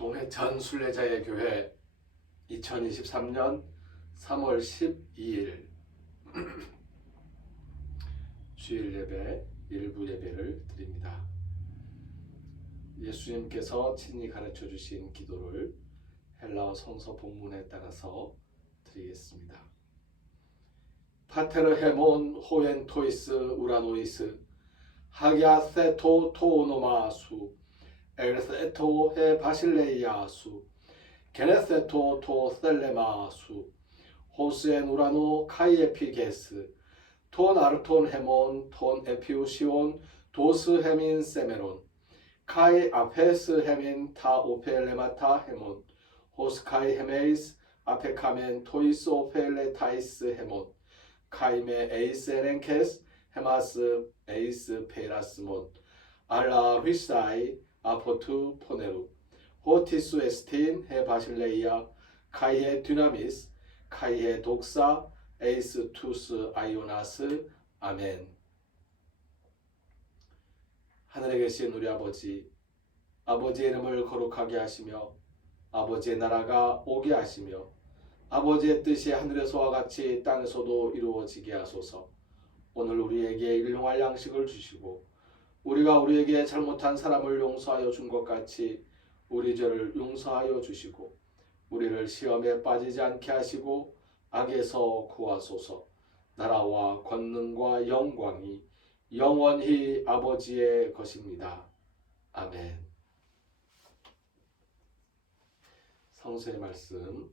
동해천 순례자의 교회 2023년 3월 12일 주일 예배 일부 예배를 드립니다. 예수님께서 친히 가르쳐 주신 기도를 헬라어 성서 본문에 따라서 드리겠습니다. 파테르 헤몬 호엔 토이스 우라노이스 하기아세토 토노마수 엘세토 헤 바실레이아수 게네세토 토 셀레마수 호스엔 우라노 카이에피게스 톤 아르톤 헤몬 톤 에피우시온 도스 헤민 세메론 카이 아페스 헤민 타 오펠레마타 헤몬 호스카이 헤메이스 아페카멘 토이스 오펠레 타이스 헤몬 카이메 에이스 에렌케스 헤마스 에이스 페이라스몬 알라 휘사이 아포투 포네루 호티수 에스틴 헤 바실레이아 카이헤 듀나미스 카이헤 독사 에이스 투스 아이오나스 아멘. 하늘에 계신 우리 아버지, 아버지의 이름을 거룩하게 하시며 아버지의 나라가 오게 하시며 아버지의 뜻이 하늘에서와 같이 땅에서도 이루어지게 하소서. 오늘 우리에게 일용할 양식을 주시고 우리가 우리에게 잘못한 사람을 용서하여 준 것 같이 우리 죄를 용서하여 주시고 우리를 시험에 빠지지 않게 하시고 악에서 구하소서. 나라와 권능과 영광이 영원히 아버지의 것입니다. 아멘. 성서의 말씀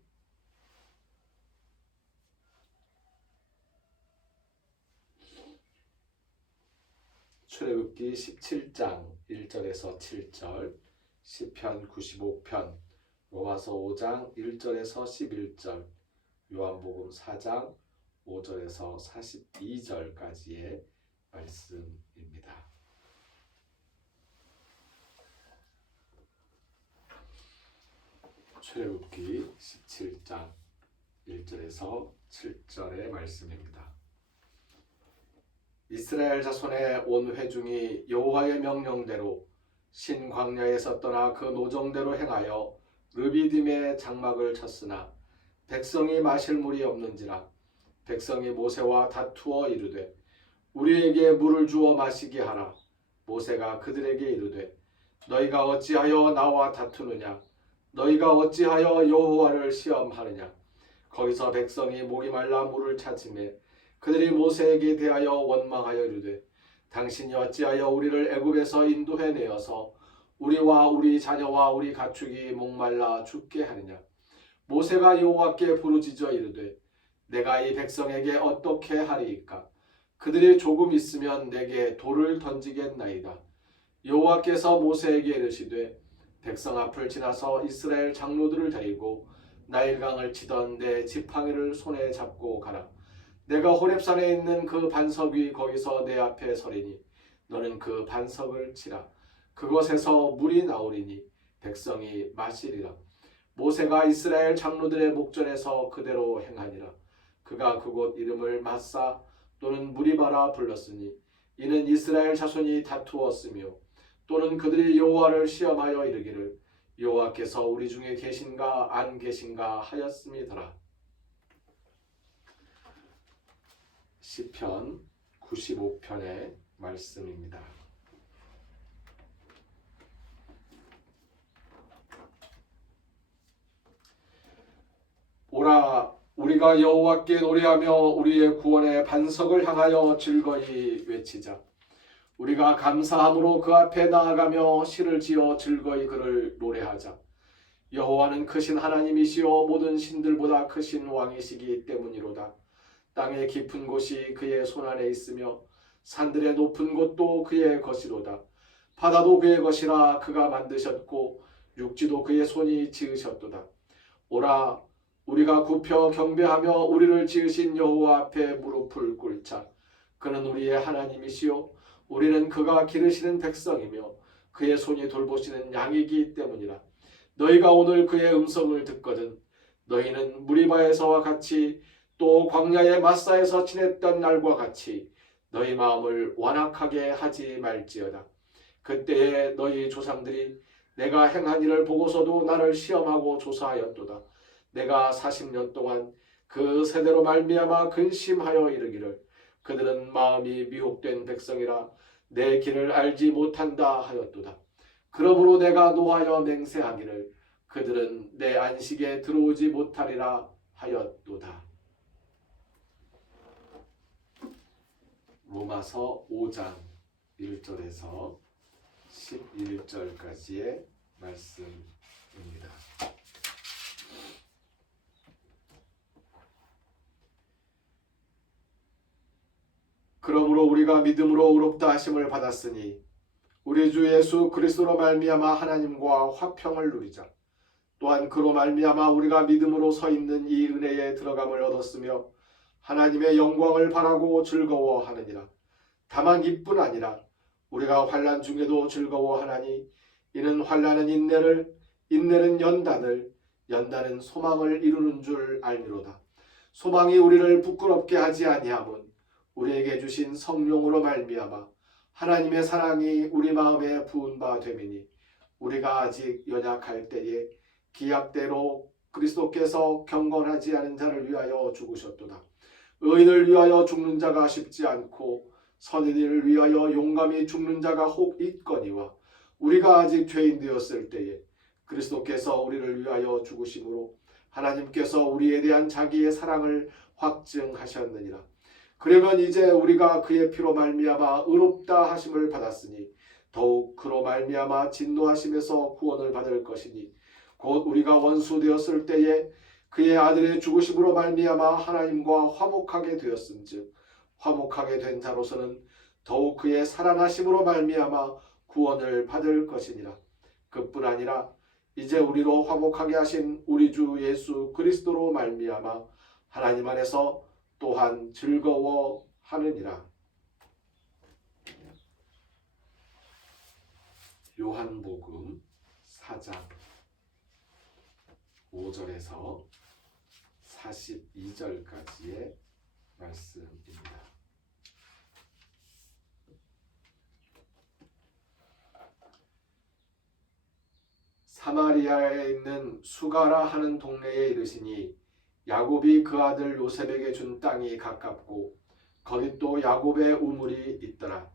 출애굽기 17장 1절에서 7절, 시편 95편, 로마서 5장 1절에서 11절, 요한복음 4장 5절에서 42절까지의 말씀입니다. 출애굽기 17장 1절에서 7절의 말씀입니다. 이스라엘 자손의 온 회중이 여호와의 명령대로 신 광야에서 떠나 그 노정대로 행하여 르비딤의 장막을 쳤으나 백성이 마실 물이 없는지라. 백성이 모세와 다투어 이르되 우리에게 물을 주어 마시게 하라. 모세가 그들에게 이르되 너희가 어찌하여 나와 다투느냐. 너희가 어찌하여 여호와를 시험하느냐. 거기서 백성이 목이 말라 물을 찾으매 그들이 모세에게 대하여 원망하여 이르되 당신이 어찌하여 우리를 애굽에서 인도해 내어서 우리와 우리 자녀와 우리 가축이 목말라 죽게 하느냐. 모세가 여호와께 부르짖어 이르되 내가 이 백성에게 어떻게 하리이까. 그들이 조금 있으면 내게 돌을 던지겠나이다. 여호와께서 모세에게 이르시되 백성 앞을 지나서 이스라엘 장로들을 데리고 나일강을 치던 내 지팡이를 손에 잡고 가라. 내가 호렙산에 있는 그 반석 위 거기서 내 앞에 서리니 너는 그 반석을 치라. 그것에서 물이 나오리니 백성이 마시리라. 모세가 이스라엘 장로들의 목전에서 그대로 행하니라. 그가 그곳 이름을 마사 또는 무리바라 불렀으니 이는 이스라엘 자손이 다투었으며 또는 그들이 여호와를 시험하여 이르기를 여호와께서 우리 중에 계신가 안 계신가 하였음이더라. 시편 95편의 말씀입니다. 오라 우리가 여호와께 노래하며 우리의 구원의 반석을 향하여 즐거이 외치자. 우리가 감사함으로 그 앞에 나아가며 시를 지어 즐거이 그를 노래하자. 여호와는 크신 하나님이시요 모든 신들보다 크신 왕이시기 때문이로다. 땅의 깊은 곳이 그의 손안에 있으며 산들의 높은 곳도 그의 것이로다. 바다도 그의 것이라 그가 만드셨고 육지도 그의 손이 지으셨도다. 오라 우리가 굽혀 경배하며 우리를 지으신 여호와 앞에 무릎을 꿇자. 그는 우리의 하나님이시요 우리는 그가 기르시는 백성이며 그의 손이 돌보시는 양이기 때문이라. 너희가 오늘 그의 음성을 듣거든 너희는 무리바에서와 같이 또 광야의 마사에서 지냈던 날과 같이 너희 마음을 완악하게 하지 말지어다. 그때에 너희 조상들이 내가 행한 일을 보고서도 나를 시험하고 조사하였도다. 내가 40년 동안 그 세대로 말미암아 근심하여 이르기를 그들은 마음이 미혹된 백성이라 내 길을 알지 못한다 하였도다. 그러므로 내가 노하여 맹세하기를 그들은 내 안식에 들어오지 못하리라 하였도다. 로마서 5장 1절에서 11절까지의 말씀입니다. 그러므로 우리가 믿음으로 의롭다 하심을 받았으니 우리 주 예수 그리스도로 말미암아 하나님과 화평을 누리자. 또한 그로 말미암아 우리가 믿음으로 서 있는 이 은혜에 들어감을 얻었으며 하나님의 영광을 바라고 즐거워하느니라. 다만 이뿐 아니라 우리가 환난 중에도 즐거워하나니 이는 환난은 인내를, 인내는 연단을, 연단은 소망을 이루는 줄 알미로다. 소망이 우리를 부끄럽게 하지 아니함은 우리에게 주신 성령으로 말미암아 하나님의 사랑이 우리 마음에 부은 바 됨이니 우리가 아직 연약할 때에 기약대로 그리스도께서 경건하지 않은 자를 위하여 죽으셨도다. 의인을 위하여 죽는 자가 쉽지 않고 선인을 위하여 용감히 죽는 자가 혹 있거니와 우리가 아직 죄인 되었을 때에 그리스도께서 우리를 위하여 죽으심으로 하나님께서 우리에 대한 자기의 사랑을 확증하셨느니라. 그러면 이제 우리가 그의 피로 말미암아 의롭다 하심을 받았으니 더욱 그로 말미암아 진노하심에서 구원을 받을 것이니 곧 우리가 원수 되었을 때에 그의 아들의 죽으심으로 말미암아 하나님과 화목하게 되었은즉 화목하게 된 자로서는 더욱 그의 살아나심으로 말미암아 구원을 받을 것이니라. 그뿐 아니라 이제 우리로 화목하게 하신 우리 주 예수 그리스도로 말미암아 하나님 안에서 또한 즐거워하느니라. 요한복음 4장 5절에서 42절까지의 말씀입니다. 사마리아에 있는 수가라 하는 동네에 이르시니 야곱이 그 아들 요셉에게 준 땅이 가깝고 거기 또 야곱의 우물이 있더라.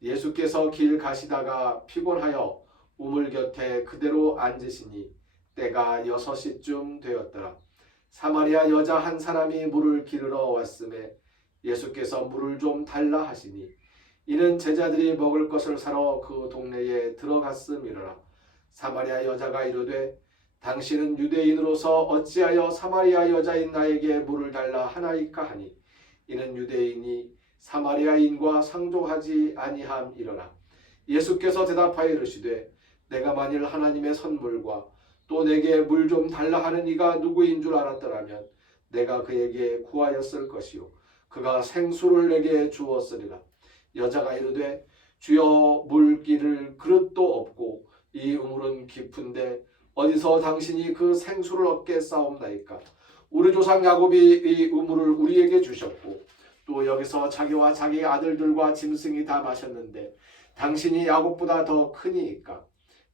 예수께서 길 가시다가 피곤하여 우물 곁에 그대로 앉으시니 때가 6시쯤 되었더라. 사마리아 여자 한 사람이 물을 기르러 왔음에 예수께서 물을 좀 달라 하시니 이는 제자들이 먹을 것을 사러 그 동네에 들어갔음이로라. 사마리아 여자가 이르되 당신은 유대인으로서 어찌하여 사마리아 여자인 나에게 물을 달라 하나이까 하니 이는 유대인이 사마리아인과 상종하지 아니함이로라. 예수께서 대답하여 이르시되 내가 만일 하나님의 선물과 또 내게 물 좀 달라 하는 이가 누구인 줄 알았더라면 내가 그에게 구하였을 것이요 그가 생수를 내게 주었으리라. 여자가 이르되 주여 물기를 그릇도 없고 이 우물은 깊은데 어디서 당신이 그 생수를 얻게 싸움나이까? 우리 조상 야곱이 이 우물을 우리에게 주셨고 또 여기서 자기와 자기 아들들과 짐승이 다 마셨는데 당신이 야곱보다 더 크니이까?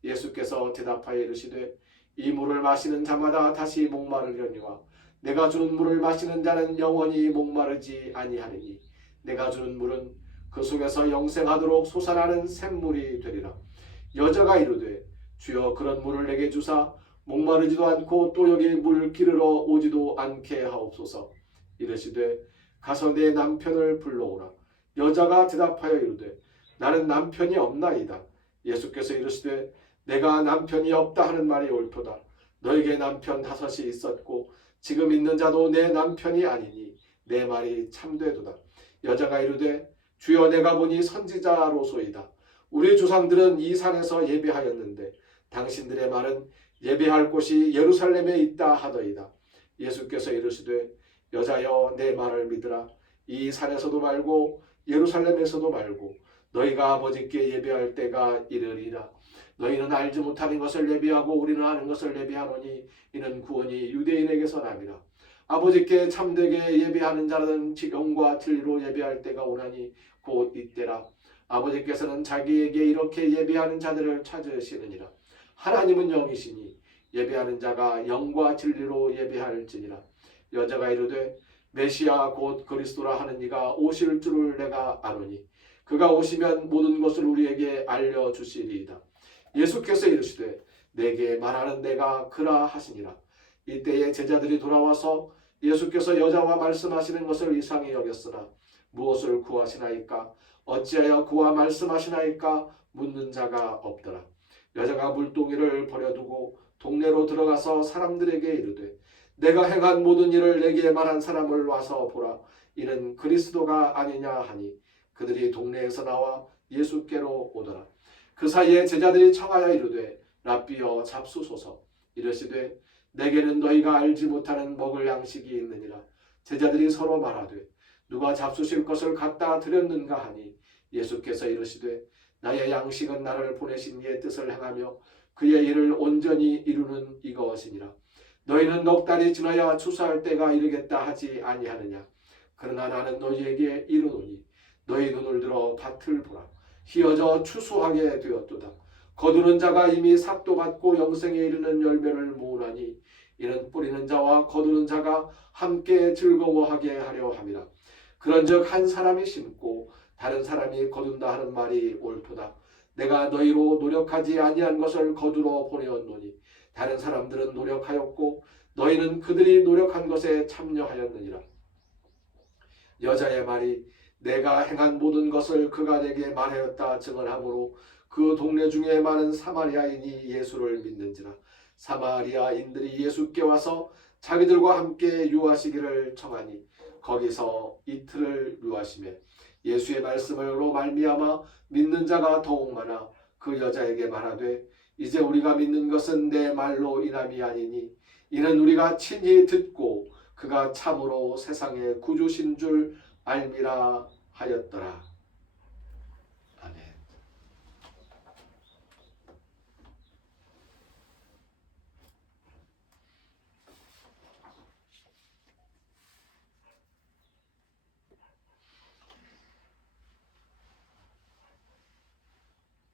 예수께서 대답하여 이르시되 이 물을 마시는 자마다 다시 목마르려니와 내가 주는 물을 마시는 자는 영원히 목마르지 아니하리니 내가 주는 물은 그 속에서 영생하도록 솟아나는 샘물이 되리라. 여자가 이르되 주여 그런 물을 내게 주사 목마르지도 않고 또 여기 물 기르러 오지도 않게 하옵소서. 이르시되 가서 내 남편을 불러오라. 여자가 대답하여 이르되 나는 남편이 없나이다. 예수께서 이르시되 내가 남편이 없다 하는 말이 옳도다. 너에게 남편 5이 있었고 지금 있는 자도 내 남편이 아니니 내 말이 참되도다. 여자가 이르되 주여 내가 보니 선지자로소이다. 우리 조상들은 이 산에서 예배하였는데 당신들의 말은 예배할 곳이 예루살렘에 있다 하더이다. 예수께서 이르시되 여자여 내 말을 믿으라. 이 산에서도 말고 예루살렘에서도 말고 너희가 아버지께 예배할 때가 이르리라. 너희는 알지 못하는 것을 예배하고 우리는 아는 것을 예배하노니 이는 구원이 유대인에게서 남이라. 아버지께 참되게 예배하는 자는 영과 진리로 예배할 때가 오나니 곧 이때라. 아버지께서는 자기에게 이렇게 예배하는 자들을 찾으시느니라. 하나님은 영이시니 예배하는 자가 영과 진리로 예배할지니라. 여자가 이르되 메시아 곧 그리스도라 하는 이가 오실 줄을 내가 아노니 그가 오시면 모든 것을 우리에게 알려주시리이다. 예수께서 이르시되 내게 말하는 내가 그라 하시니라. 이때에 제자들이 돌아와서 예수께서 여자와 말씀하시는 것을 이상히 여겼으나 무엇을 구하시나이까 어찌하여 그와 말씀하시나이까 묻는 자가 없더라. 여자가 물동이를 버려두고 동네로 들어가서 사람들에게 이르되 내가 행한 모든 일을 내게 말한 사람을 와서 보라. 이는 그리스도가 아니냐 하니 그들이 동네에서 나와 예수께로 오더라. 그 사이에 제자들이 청하여 이르되 랍비여 잡수소서. 이르시되 내게는 너희가 알지 못하는 먹을 양식이 있느니라. 제자들이 서로 말하되 누가 잡수실 것을 갖다 드렸는가 하니 예수께서 이르시되 나의 양식은 나를 보내신 이의 뜻을 행하며 그의 일을 온전히 이루는 이것이니라. 너희는 넉 달이 지나야 추수할 때가 이르겠다 하지 아니하느냐. 그러나 나는 너희에게 이르노니 너희 눈을 들어 밭을 보라. 희어져 추수하게 되었도다. 거두는 자가 이미 삭도 받고 영생에 이르는 열매를 모으나니 이는 뿌리는 자와 거두는 자가 함께 즐거워하게 하려 함이라. 그런즉 한 사람이 심고 다른 사람이 거둔다 하는 말이 옳도다. 내가 너희로 노력하지 아니한 것을 거두러 보내었노니 다른 사람들은 노력하였고 너희는 그들이 노력한 것에 참여하였느니라. 여자의 말이 내가 행한 모든 것을 그가 내게 말하였다 증언하므로 그 동네 중에 많은 사마리아인이 예수를 믿는지라. 사마리아인들이 예수께 와서 자기들과 함께 유하시기를 청하니 거기서 이틀을 유하시며 예수의 말씀으로 말미암아 믿는 자가 더욱 많아 그 여자에게 말하되 이제 우리가 믿는 것은 내 말로 인함이 아니니 이는 우리가 친히 듣고 그가 참으로 세상의 구주신 줄 알미라 하였더라. 아멘.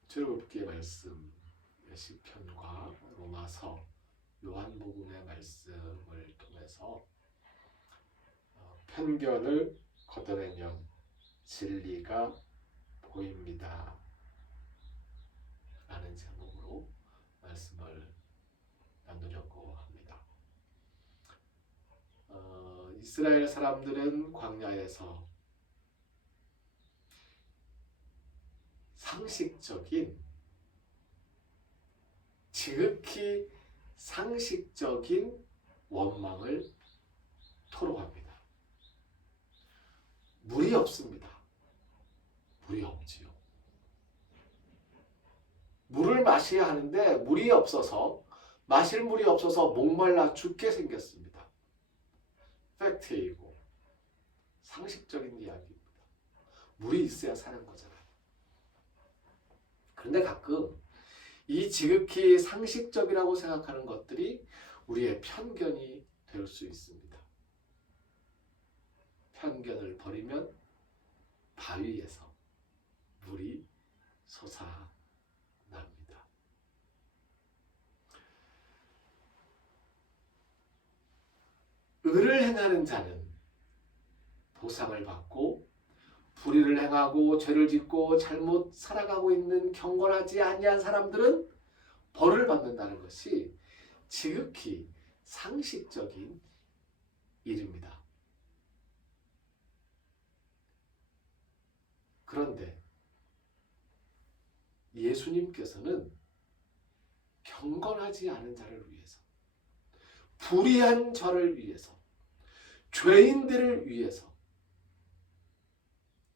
출애굽기의 말씀, 시편과 로마서, 요한복음의 말씀을 통해서 편견을 걷어내며 진리가 보입니다 라는 제목으로 말씀을 나누려고 합니다. 이스라엘 사람들은 광야에서 상식적인, 지극히 상식적인 원망을 토로합니다. 물이 없습니다. 물이 없지요. 물을 마셔야 하는데 물이 없어서, 마실 물이 없어서 목말라 죽게 생겼습니다. 팩트이고 상식적인 이야기입니다. 물이 있어야 사는 거잖아요. 그런데 가끔 이 지극히 상식적이라고 생각하는 것들이 우리의 편견이 될 수 있습니다. 편견을 버리면 바위에서 물이 솟아납니다. 의를 행하는 자는 보상을 받고 불의를 행하고 죄를 짓고 잘못 살아가고 있는 경건하지 아니한 사람들은 벌을 받는다는 것이 지극히 상식적인 일입니다. 그런데 예수님께서는 경건하지 않은 자를 위해서, 불의한 자를 위해서, 죄인들을 위해서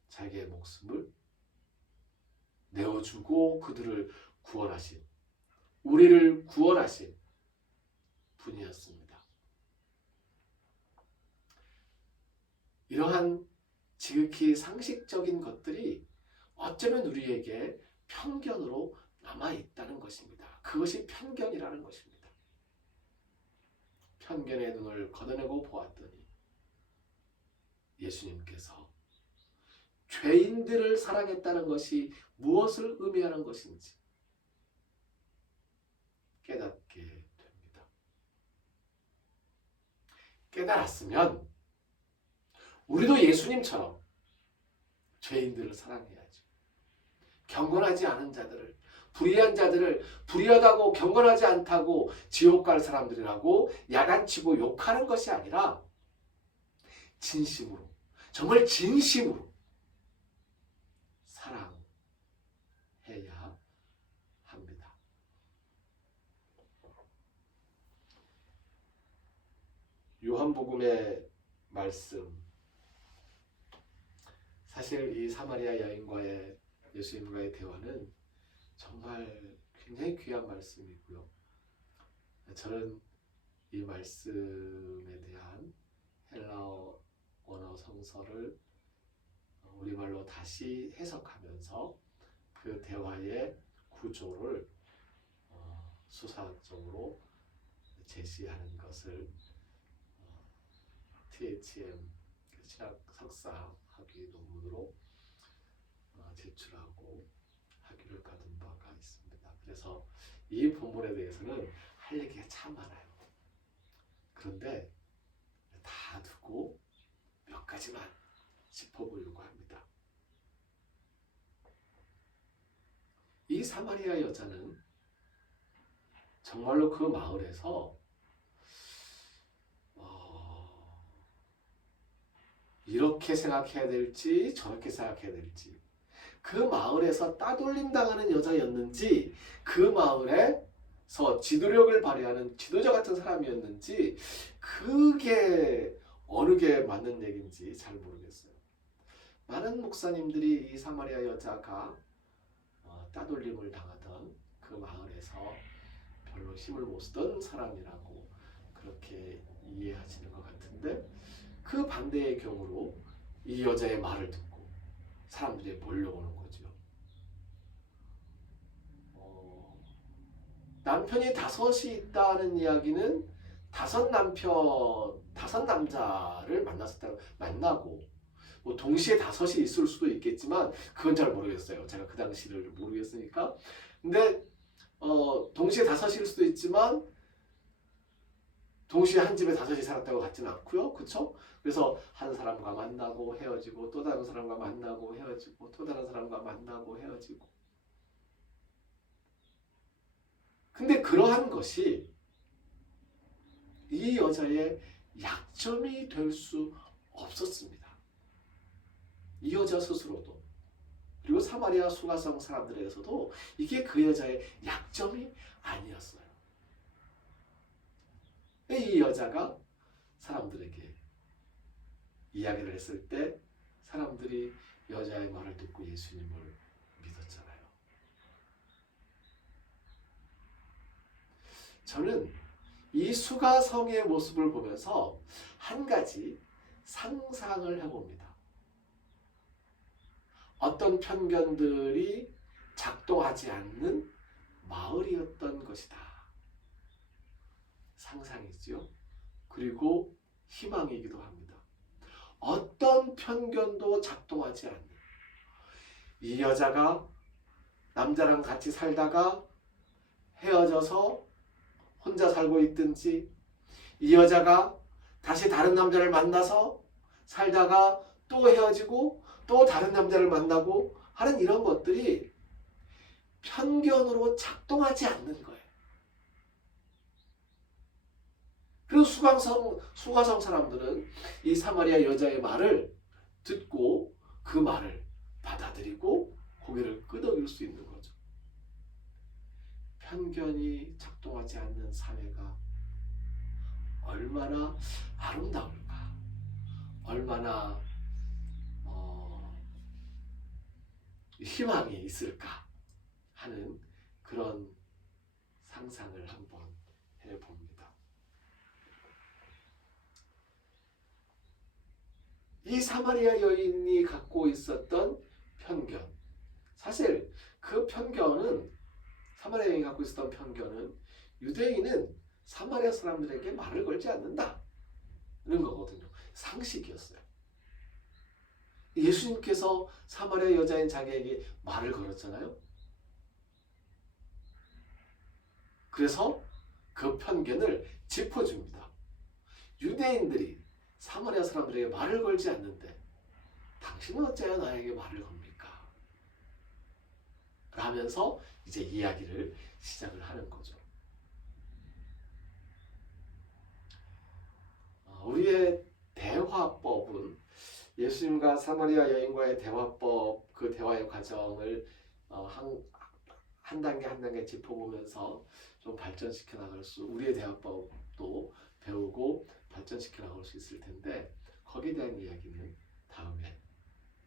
자기의 목숨을 내어주고 그들을 구원하신, 우리를 구원하신 분이었습니다. 이러한 지극히 상식적인 것들이 어쩌면 우리에게 편견으로 남아있다는 것입니다. 그것이 편견이라는 것입니다. 편견의 눈을 걷어내고 보았더니 예수님께서 죄인들을 사랑했다는 것이 무엇을 의미하는 것인지, 깨닫게 됩니다. 깨달았으면 우리도 예수님처럼 죄인들을 사랑해야죠. 경건하지 않은 자들을, 불의한 자들을 불의하다고 경건하지 않다고 지옥 갈 사람들이라고 야단치고 욕하는 것이 아니라 진심으로, 정말 진심으로 사랑해야 합니다. 요한복음의 말씀, 사실 이 사마리아 여인과의 예수님과의 대화는 정말 굉장히 귀한 말씀이고요. 저는 이 말씀에 대한 헬라어 원어 성서를 우리말로 다시 해석하면서 그 대화의 구조를 수사학적으로 제시하는 것을 THM 신학 석사 학위 논문으로 제출하고 학위를 받은 바가 있습니다. 그래서 이 본문에 대해서는 할 얘기가 참 많아요. 그런데 다 두고 몇 가지만 짚어보려고 합니다. 이 사마리아 여자는 정말로 그 마을에서 이렇게 생각해야 될지 저렇게 생각해야 될지, 그 마을에서 따돌림 당하는 여자였는지, 그 마을에서 지도력을 발휘하는 지도자 같은 사람이었는지, 그게 어느 게 맞는 얘기인지 잘 모르겠어요. 많은 목사님들이 이 사마리아 여자가 따돌림을 당하던 그 마을에서 별로 힘을 못 쓰던 사람이라고 그렇게 이해하시는 것 같은데, 그 반대의 경우로 이 여자의 말을 듣고 사람들이 몰려오는 거죠. 남편이 5이 있다는 이야기는 5 남자를 만나고 뭐 동시에 5이 있을 수도 있겠지만 그건 잘 모르겠어요. 제가 그 당시를 모르겠으니까. 근데 동시에 5일 수도 있지만 동시에 한 집에 5이 살았다고 같지는 않고요. 그렇죠? 그래서 한 사람과 만나고 헤어지고 또 다른 사람과 만나고 헤어지고 또 다른 사람과 만나고 헤어지고. 근데 그러한 것이 이 여자의 약점이 될 수 없었습니다. 이 여자 스스로도, 그리고 사마리아 수가성 사람들에게서도 이게 그 여자의 약점이 아니었어요. 이 여자가 사람들에게 이야기를 했을 때 사람들이 여자의 말을 듣고 예수님을 믿었잖아요. 저는 이 수가성의 모습을 보면서 한 가지 상상을 해봅니다. 어떤 편견들이 작동하지 않는 마을이었던 것이다. 상상이지요. 그리고 희망이기도 합니다. 어떤 편견도 작동하지 않는, 이 여자가 남자랑 같이 살다가 헤어져서 혼자 살고 있든지, 이 여자가 다시 다른 남자를 만나서 살다가 또 헤어지고 또 다른 남자를 만나고 하는 이런 것들이 편견으로 작동하지 않는 거예요. 그리고 수가성 사람들은 이 사마리아 여자의 말을 듣고 그 말을 받아들이고 고개를 끄덕일 수 있는 거죠. 편견이 작동하지 않는 사회가 얼마나 아름다울까, 얼마나 희망이 있을까 하는 그런 상상을 한번 해봅니다. 이 사마리아 여인이 갖고 있었던 편견, 사실 그 편견은, 사마리아 여인이 갖고 있었던 편견은 유대인은 사마리아 사람들에게 말을 걸지 않는다 이런 거거든요. 상식이었어요. 예수님께서 사마리아 여자인 자기에게 말을 걸었잖아요. 그래서 그 편견을 짚어줍니다. 유대인들이 사마리아 사람들에게 말을 걸지 않는데 당신은 어찌하여 나에게 말을 겁니까? 라면서 이제 이야기를 시작을 하는 거죠. 우리의 대화법은 예수님과 사마리아 여인과의 대화법, 그 대화의 과정을 한 단계 한 단계 짚어보면서 좀 발전시켜 나갈 우리의 대화법도 배우고 발전시켜 나갈 수 있을 텐데, 거기에 대한 이야기는 다음에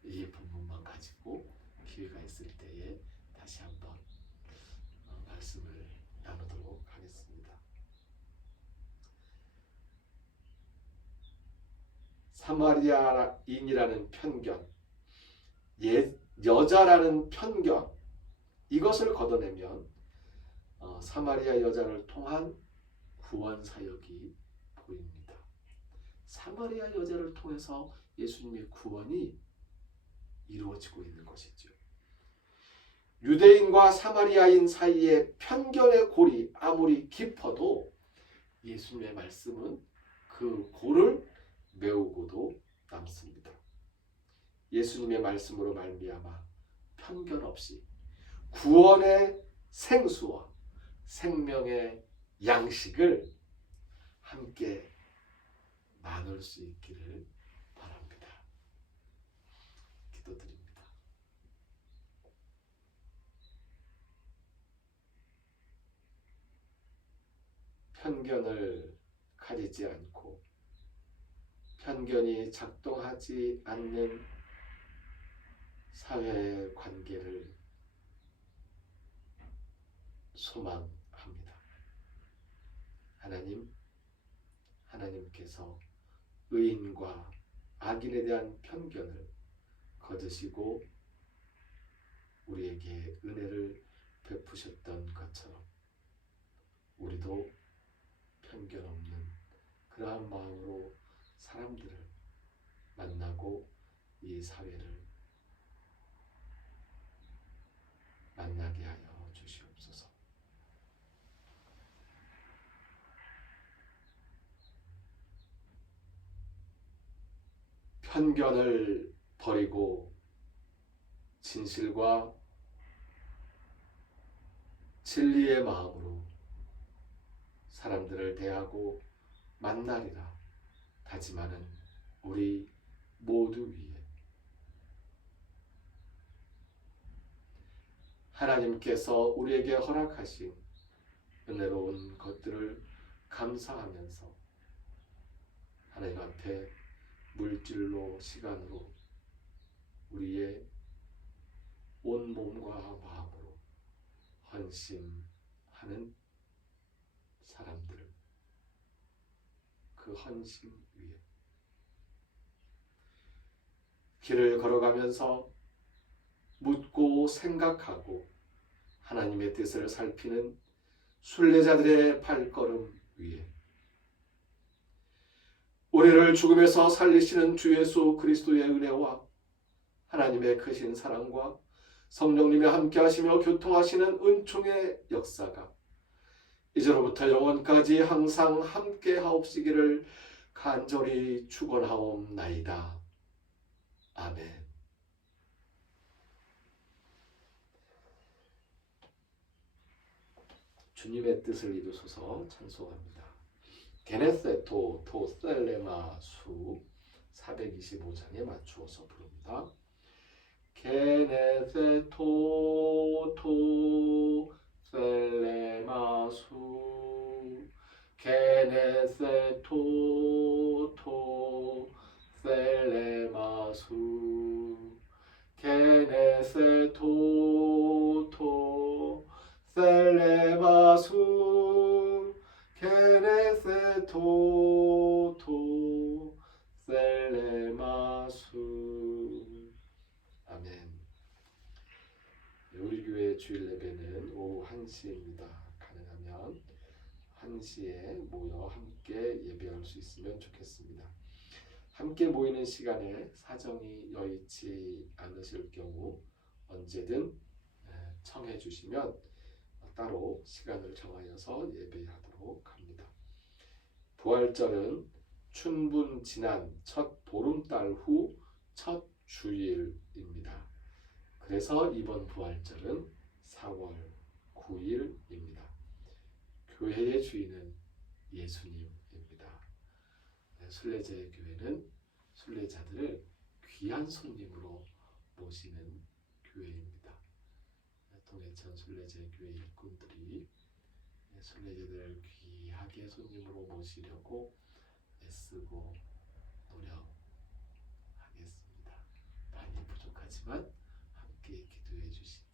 이 본문만 가지고 기회가 있을 때에 다시 한번 말씀을 나누도록 하겠습니다. 사마리아인이라는 편견, 여자라는 편견, 이것을 걷어내면 사마리아 여자를 통한 구원 사역이 보입니다. 사마리아 여자를 통해서 예수님의 구원이 이루어지고 있는 것이죠. 유대인과 사마리아인 사이의 편견의 골이 아무리 깊어도 예수님의 말씀은 그 골을 메우고도 남습니다. 예수님의 말씀으로 말미암아 편견 없이 구원의 생수와 생명의 양식을 함께 나눌 수 있기를 바랍니다. 기도드립니다. 편견을 가지지 않고 편견이 작동하지 않는 사회 관계를 소망합니다. 하나님께서 의인과 악인에 대한 편견을 거두시고 우리에게 은혜를 베푸셨던 것처럼 우리도 편견 없는 그러한 마음으로 사람들을 만나고 이 사회를 만나게 하여 주시옵소서. 편견을 버리고 진실과 진리의 마음으로 사람들을 대하고 만나리라 다짐하는 우리 모두 위에 하나님께서 우리에게 허락하신 은혜로운 것들을 감사하면서 하나님 앞에 물질로 시간으로 우리의 온 몸과 마음으로 헌신하는 사람들, 그 헌신 위에 길을 걸어가면서 묻고 생각하고 하나님의 뜻을 살피는 순례자들의 발걸음 위에 우리를 죽음에서 살리시는 주 예수 그리스도의 은혜와 하나님의 크신 사랑과 성령님이 함께 하시며 교통하시는 은총의 역사가 이제로부터 영원까지 항상 함께 하옵시기를 간절히 축원하옵나이다. 아멘. 주님의 뜻을 이루소서 찬송합니다. 게네세토 토셀레마 수 425장에 맞추어서 부릅니다. 게네세토 토셀레마 수 게네세토 토셀레마 수 게네세토 토셀레마수 게네세토 토셀레마수. 아멘. 우리 교회 주일 예배는 오후 1시입니다. 가능하면 1시에 모여 함께 예배할 수 있으면 좋겠습니다. 함께 모이는 시간에 사정이 여의치 않으실 경우 언제든 청해 주시면 따로 시간을 정하여서 예배하도록 합니다. 부활절은 춘분 지난 첫 보름달 후 첫 주일입니다. 그래서 이번 부활절은 4월 9일입니다. 교회의 주인은 예수님입니다. 순례자의 교회는 순례자들을 귀한 손님으로 모시는 교회입니다. 동해천 순례자의 교회 일꾼들이 순례자들을 귀하게 손님으로 모시려고 애쓰고 노력하겠습니다. 많이 부족하지만 함께 기도해 주시기